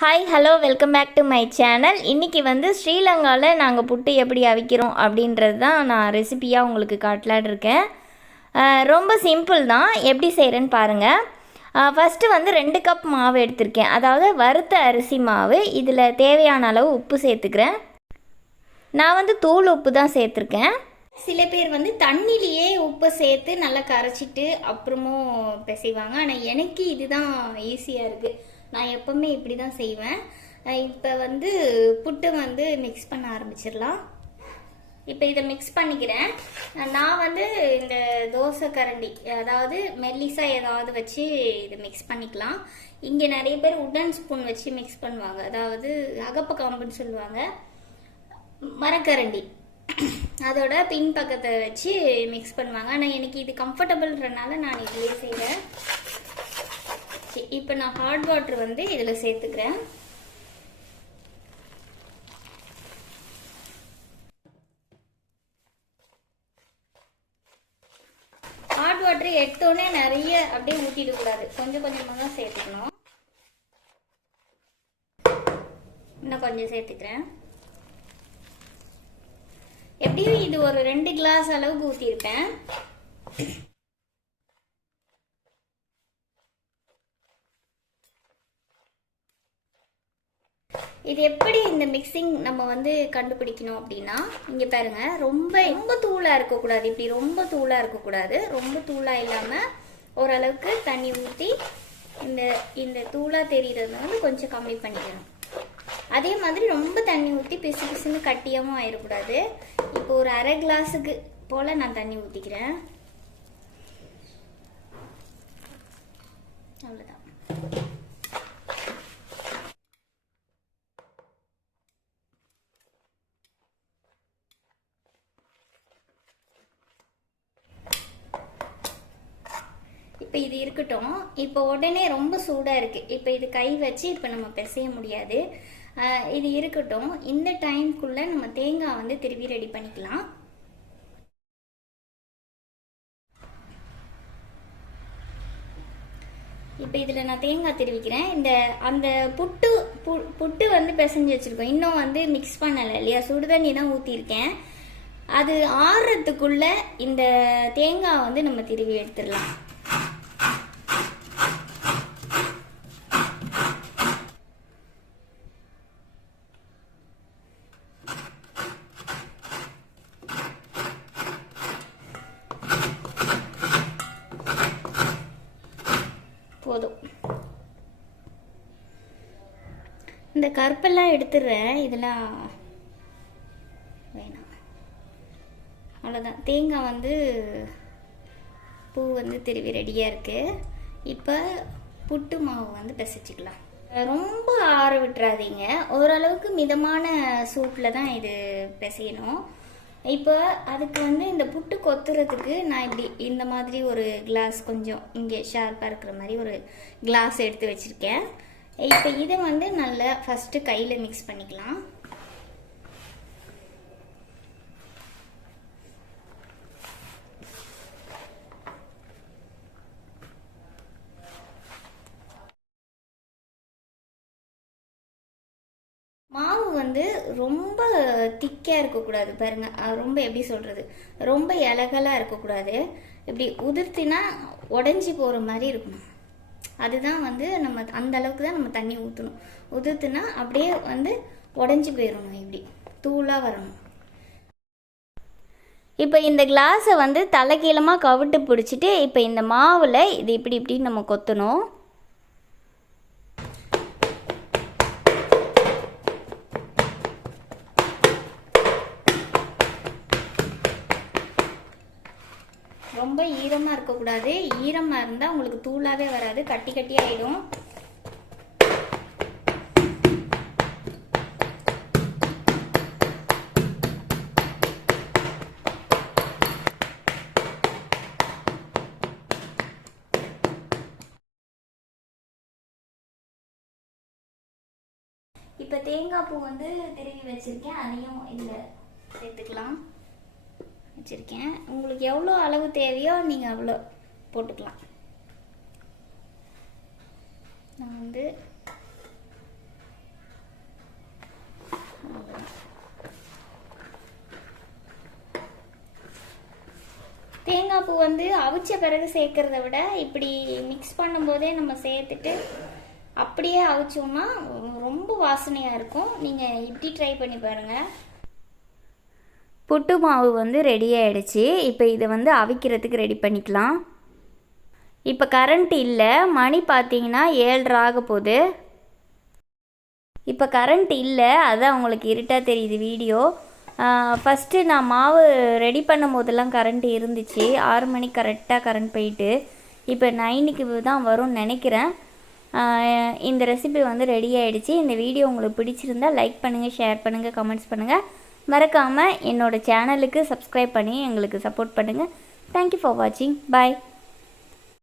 Hi hello welcome back to my channel இன்றைக்கி வந்து ஸ்ரீலங்காவில் நாங்கள் புட்டு எப்படி அவிக்கிறோம் அப்படின்றது தான் நான் ரெசிபியாக உங்களுக்கு காட்டலான்னு இருக்கேன் ரொம்ப சிம்பிள் தான். எப்படி செய்கிறேன்னு பாருங்கள் ஃபஸ்ட்டு வந்து ரெண்டு கப் மாவு எடுத்திருக்கேன். அதாவது வறுத்த அரிசி மாவு. இதில் தேவையான அளவு உப்பு சேர்த்துக்கிறேன். நான் வந்து தூள் உப்பு தான் சேர்த்துருக்கேன். சில பேர் வந்து தண்ணிலேயே உப்பை சேர்த்து நல்லா கரைச்சிட்டு அப்புறமும் பிசைவாங்க. ஆனால் எனக்கு இதுதான் ஈஸியாக இருக்குது நான் எப்போவுமே இப்படி தான் செய்வேன் இப்போ வந்து புட்டு வந்து மிக்ஸ் பண்ண ஆரம்பிச்சிடலாம். இப்போ இதை மிக்ஸ் பண்ணிக்கிறேன். நான் வந்து இந்த தோசை கரண்டி அதாவது மெல்லிசா ஏதாவது வச்சு இதை மிக்ஸ் பண்ணிக்கலாம். இங்கே நிறைய பேர் உடன் ஸ்பூன் வச்சு மிக்ஸ் பண்ணுவாங்க. அதாவது அகப்ப காம்புன்னு சொல்லுவாங்க. மரக்கரண்டி. அதோட பின் பக்கத்தை வச்சு மிக்ஸ் பண்ணுவாங்க. ஆனால் எனக்கு இது கம்ஃபர்டபுள்ன்றனால நான் இதுலேயே செய்கிறேன் இப்போ நான் ஹாட் வாட்டர் வந்து இதில் சேர்த்துக்கிறேன். ஹாட் வாட்டர் எடுத்தோடனே நிறைய அப்படியே ஊற்றிடக்கூடாது கொஞ்சம் கொஞ்சமாக தான் சேர்த்துக்கணும். இன்னும் கொஞ்சம் சேர்த்துக்கிறேன். எப்படியும் இது ஒரு ரெண்டு கிளாஸ் அளவுக்கு ஊற்றிருப்பேன் இது எப்படி இந்த மிக்சிங் நம்ம வந்து கண்டுபிடிக்கணும் அப்படின்னா இங்கே பாருங்க ரொம்ப ரொம்ப தூளாக இருக்கக்கூடாது. இப்படி ரொம்ப தூளாக இருக்கக்கூடாது. ரொம்ப தூளாக இல்லாமல் ஓரளவுக்கு தண்ணி ஊற்றி இந்த இந்த தூளாக தெரிகிறது வந்து கொஞ்சம் கம்மி பண்ணிக்கணும். அதே மாதிரி ரொம்ப தண்ணி ஊற்றி பிசு பிசுன்னு கட்டியாகவும் ஆயிடக்கூடாது இப்போ ஒரு அரை கிளாஸுக்கு போல் நான் தண்ணி ஊற்றிக்கிறேன் அவ்வளோதான் இப்போ இது இருக்கட்டும். இப்போ உடனே ரொம்ப சூடாக இருக்குது இப்போ இது கை வச்சு இப்போ நம்ம பிசைய முடியாது. இது இருக்கட்டும். இந்த டைம்குள்ளே நம்ம தேங்காய் வந்து திருவி ரெடி பண்ணிக்கலாம். இப்போ இதில் நான் தேங்காய் திருவிக்கிறேன். இந்த அந்த புட்டு பு புட்டு வந்து பிசைஞ்சு வச்சுருக்கோம். இன்னும் வந்து மிக்ஸ் பண்ணலை இல்லையா? சுடுதண்ணி தான் ஊற்றிருக்கேன் அது ஆறுறதுக்குள்ள இந்த தேங்காய் வந்து நம்ம திருவி எடுத்துடலாம். போதும். இந்த கருப்பெல்லாம் எடுத்துடுறேன். இதெல்லாம் வேணாம். அவ்வளோதான் தேங்காய் வந்து பூ வந்து திருவி ரெடியாக இருக்குது இப்போ புட்டு மாவு வந்து பிசைச்சிக்கலாம். ரொம்ப ஆற விட்டுறாதீங்க. ஓரளவுக்கு மிதமான சூட்டில் தான் இது பிசையணும். இப்போ அதுக்கு வந்து இந்த புட்டு கொத்துறதுக்கு நான் இப்படி இந்த மாதிரி ஒரு கிளாஸ் கொஞ்சம் இங்கே ஷார்ப்பாக இருக்கிற மாதிரி ஒரு கிளாஸ் எடுத்து வச்சுருக்கேன். இப்போ இதை வந்து நல்லா ஃபஸ்ட்டு கையில் மிக்ஸ் பண்ணிக்கலாம். மாவு வந்து ரொம்ப திக்காக இருக்கக்கூடாது பாருங்க. ரொம்ப எப்படி சொல்கிறது ரொம்ப இலகலாக இருக்கக்கூடாது. இப்படி உதிர்த்தினா உடஞ்சி போகிற மாதிரி இருக்கணும் அதுதான் வந்து நம்ம அந்த அளவுக்கு தான் நம்ம தண்ணி ஊற்றணும் உதிர்த்துனா அப்படியே வந்து உடஞ்சி போயிடணும் இப்படி. தூளாக வரணும். இப்போ இந்த கிளாஸை வந்து தலைகீழமாக கவிட்டு பிடிச்சிட்டு இப்போ இந்த மாவில் இது இப்படி இப்படி நம்ம கொத்தணும் ரொம்ப ஈரமாக இருக்கக்கூடாது. ஈரமாக இருந்தால் உங்களுக்கு தூளாகவே வராது. கட்டி கட்டி ஆகிடும் இப்போ தேங்காய் பூ வந்து திருவி வச்சுருக்கேன். அதையும் இதில் சேர்த்துக்கலாம். வச்சுருக்கேன். உங்களுக்கு எவ்வளோ அளவு தேவையோ நீங்கள் அவ்வளோ போட்டுக்கலாம். நான் வந்து தேங்காய் பூ வந்து அவிச்ச பிறகு சேர்க்கறத விட இப்படி மிக்ஸ் பண்ணும்போதே நம்ம சேர்த்துட்டு அப்படியே அவிச்சோம்னா ரொம்ப வாசனையாக இருக்கும். நீங்கள் இப்படி ட்ரை பண்ணி பாருங்கள் புட்டு மாவு வந்து ரெடி ஆகிடுச்சி இப்போ இதை வந்து அவிக்கிறதுக்கு ரெடி பண்ணிக்கலாம். இப்போ கரண்ட் இல்லை. மணி பார்த்தீங்கன்னா ஏழ்ரை ஆக போகுது. இப்போ கரண்ட் இல்லை. அதுதான் உங்களுக்கு இருட்டாக தெரியுது வீடியோ ஃபஸ்ட்டு நான் மாவு ரெடி பண்ணும் போதெல்லாம் கரண்ட் இருந்துச்சு. ஆறு மணிக்கு கரெக்டாக கரண்ட் போயிட்டு இப்போ நைனுக்கு தான் வரும்னு நினைக்கிறேன். இந்த ரெசிபி வந்து ரெடி ஆகிடுச்சி இந்த வீடியோ உங்களுக்கு பிடிச்சிருந்தா லைக் பண்ணுங்கள் ஷேர் பண்ணுங்கள் கமெண்ட்ஸ் பண்ணுங்கள் மறக்காமல் என்னோடய சேனலுக்கு சப்ஸ்கிரைப் பண்ணி எங்களுக்கு சப்போர்ட் பண்ணுங்கள் தேங்க்யூ ஃபார் வாட்சிங் பாய்